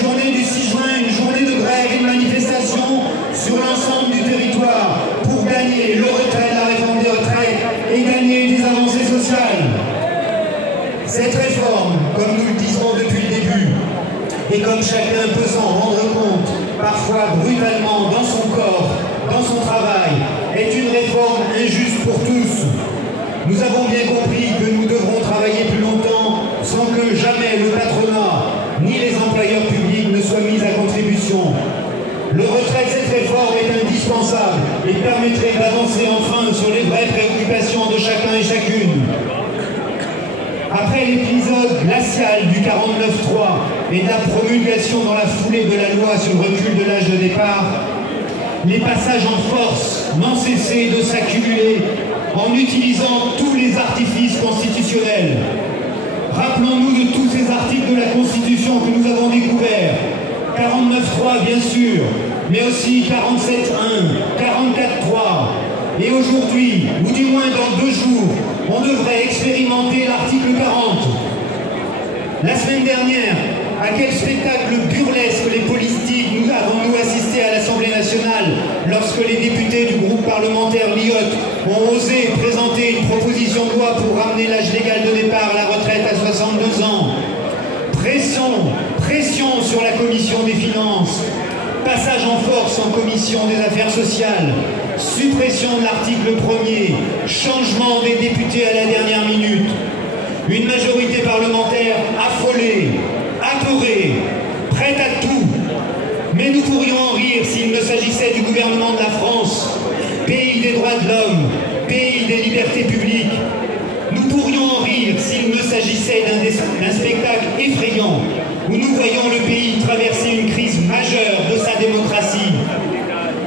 journée du 6 juin une journée de grève et de manifestation sur l'ensemble du territoire pour gagner le retrait de la réforme des retraites et gagner des avancées sociales. Cette réforme, comme nous le disons depuis le début, et comme chacun peut s'en rendre compte, parfois brutalement dans son corps, dans son travail, est une réforme injuste pour tous. Nous avons bien compris que nous devrons travailler plus longtemps sans que jamais le patronat ni les employeurs publics ne soient mis à contribution. Le retrait de cette réforme est indispensable et permettrait d'avancer enfin sur les vraies préoccupations de chacun et chacune. Après l'épisode glacial du 49.3 et de la promulgation dans la foulée de la loi sur le recul de l'âge de départ, les passages en force n'ont cessé de s'accumuler en utilisant tous les artifices constitutionnels. Rappelons-nous de tous ces articles de la Constitution que nous avons découverts. 49.3 bien sûr, mais aussi 47.1, 44.3. Et aujourd'hui, ou du moins dans 2 jours, on devrait expérimenter l'article 40. La semaine dernière, à quel spectacle burlesque les politiques avons-nous assisté à l'Assemblée nationale lorsque les députés du groupe parlementaire Lyotte ont osé présenter une proposition de loi pour ramener l'âge légal de départ à la retraite à 62 ans. Pression sur la commission des finances, passage en force en commission des affaires sociales, suppression de l'article 1er, changement des députés à la dernière minute, une majorité parlementaire affolée, apeurée, prête à tout. Mais nous pourrions en rire s'il ne s'agissait du gouvernement de la France, pays des droits de l'homme, pays des libertés publiques. Nous pourrions en rire s'il ne s'agissait d'un spectacle effrayant où nous voyons le pays traverser une crise majeure de sa démocratie.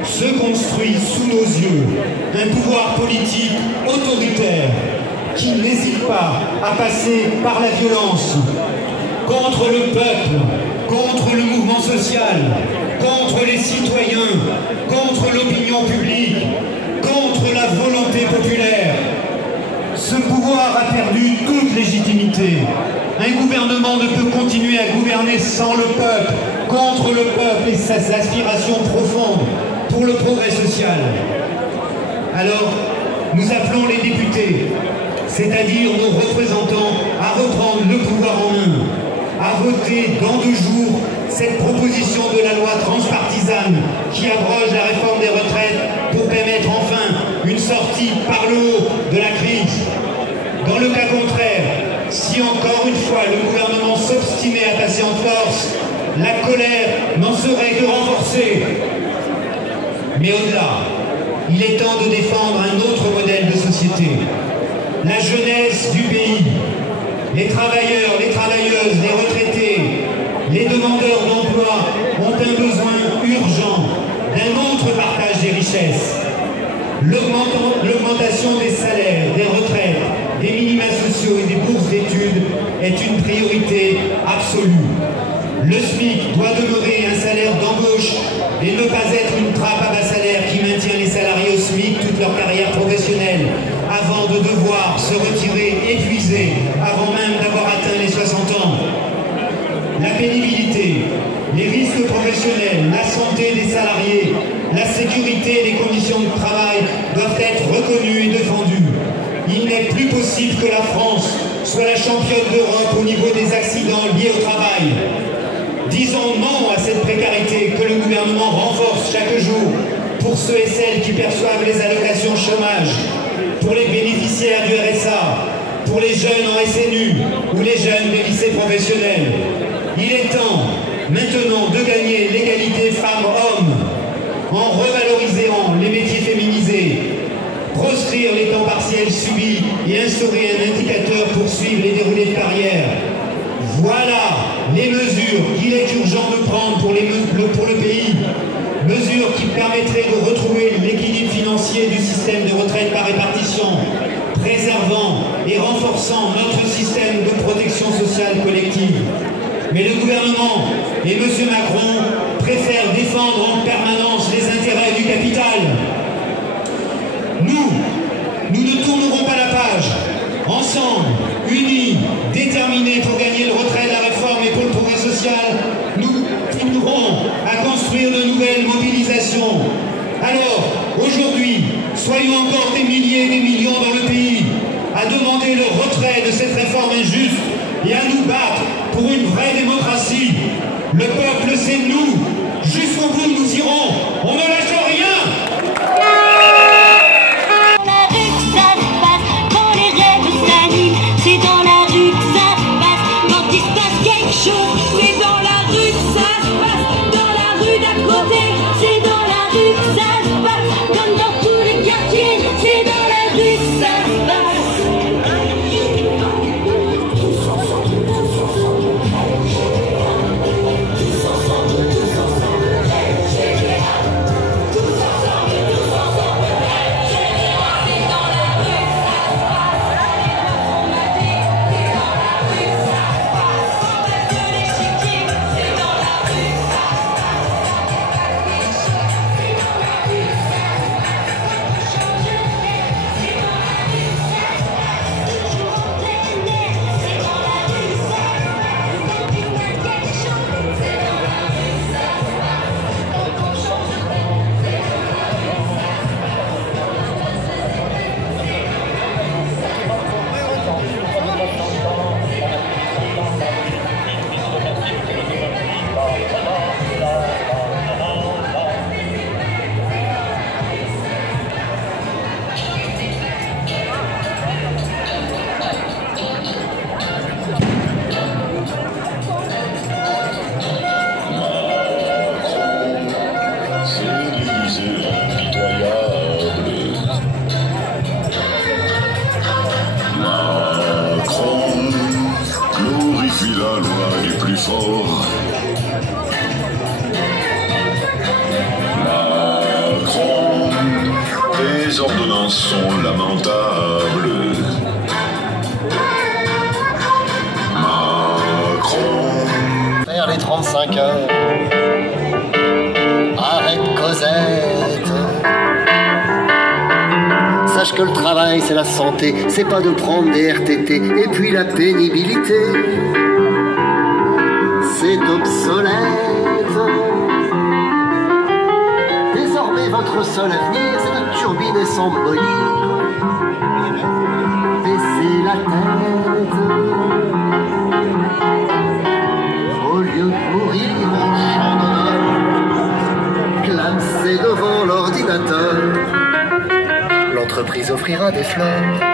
Se construit sous nos yeux un pouvoir politique autoritaire qui n'hésite pas à passer par la violence contre le peuple, contre le mouvement social, contre les citoyens, contre l'opinion publique, contre la volonté populaire. Ce pouvoir a perdu toute légitimité. Un gouvernement ne peut continuer à gouverner sans le peuple, contre le peuple et ses aspirations profondes pour le progrès social. Alors, nous appelons les députés, c'est-à-dire nos représentants, à reprendre le pouvoir en main, à voter dans 2 jours cette proposition de la loi transpartisane qui abroge la réforme des retraites pour permettre enfin une sortie par le haut de la crise. Dans le cas contraire, si encore une fois le gouvernement s'obstinait à passer en force, la colère n'en serait que renforcée. Mais au-delà, il est temps de défendre un autre modèle de société. La jeunesse du pays, les travailleurs, les travailleuses, les retraités, les demandeurs d'emploi ont un besoin urgent d'un autre partage des richesses. L'augmentation des salaires, des retraites, des minima sociaux et des bourses d'études est une priorité absolue. Le SMIC doit demeurer un salaire d'embauche et ne pas être une trappe à bas salaire qui maintient les salariés au SMIC toute leur carrière professionnelle avant de devoir se retirer épuisés avant même d'avoir atteint les 60 ans. La pénibilité, les risques professionnels, la santé des salariés, la sécurité et les conditions de travail doivent être reconnus et défendus. Il n'est plus possible que la France soit la championne d'Europe au niveau des accidents liés au travail. Disons non à cette précarité que le gouvernement renforce chaque jour pour ceux et celles qui perçoivent les allocations chômage, pour les bénéficiaires du RSA, pour les jeunes en SNU ou les jeunes des lycées professionnels. Il est temps maintenant de gagner l'égalité femmes-hommes en revalorisant les métiers féminisés, proscrire les temps partiels subis et instaurer un indicateur pour suivre les déroulés de carrière. Voilà les mesures qu'il est urgent de prendre pour le pays. Mesures qui permettraient de retrouver l'équilibre financier du système de retraite par répartition, préservant et renforçant notre système de protection sociale collective. Mais le gouvernement et M. Macron préfèrent défendre en permanence les intérêts du capital. Nous ne tournerons pas la page. Ensemble, unis, déterminés pour gagner le retrait de la réforme et pour le progrès social, nous construire de nouvelles mobilisations. Alors, aujourd'hui, soyons encore des milliers et des millions dans le pays à demander le retrait de cette réforme injuste et à nous battre pour une vraie démocratie. Le peuple, c'est nous. Jusqu'au bout, nous irons. On ne lâche rien. C'est dans la rue que ça se passe, quand il se passe quelque chose. C'est dans la rue que ça se passe, dans la rue d'à côté. C'est dans la rue que ça se passe, comme dans tous les quartiers. C'est dans la rue que ça se passe. La loi du plus fort. Macron, tes ordonnances sont lamentables. Macron, faire les 35 heures. Arrête Cosette. Sache que le travail c'est la santé, c'est pas de prendre des RTT. Et puis la pénibilité, c'est obsolète. Désormais votre seul avenir c'est de turbiner sans bolide. Baissez la tête. Au lieu de mourir en champ d'honneur, clamser devant l'ordinateur. L'entreprise offrira des fleurs.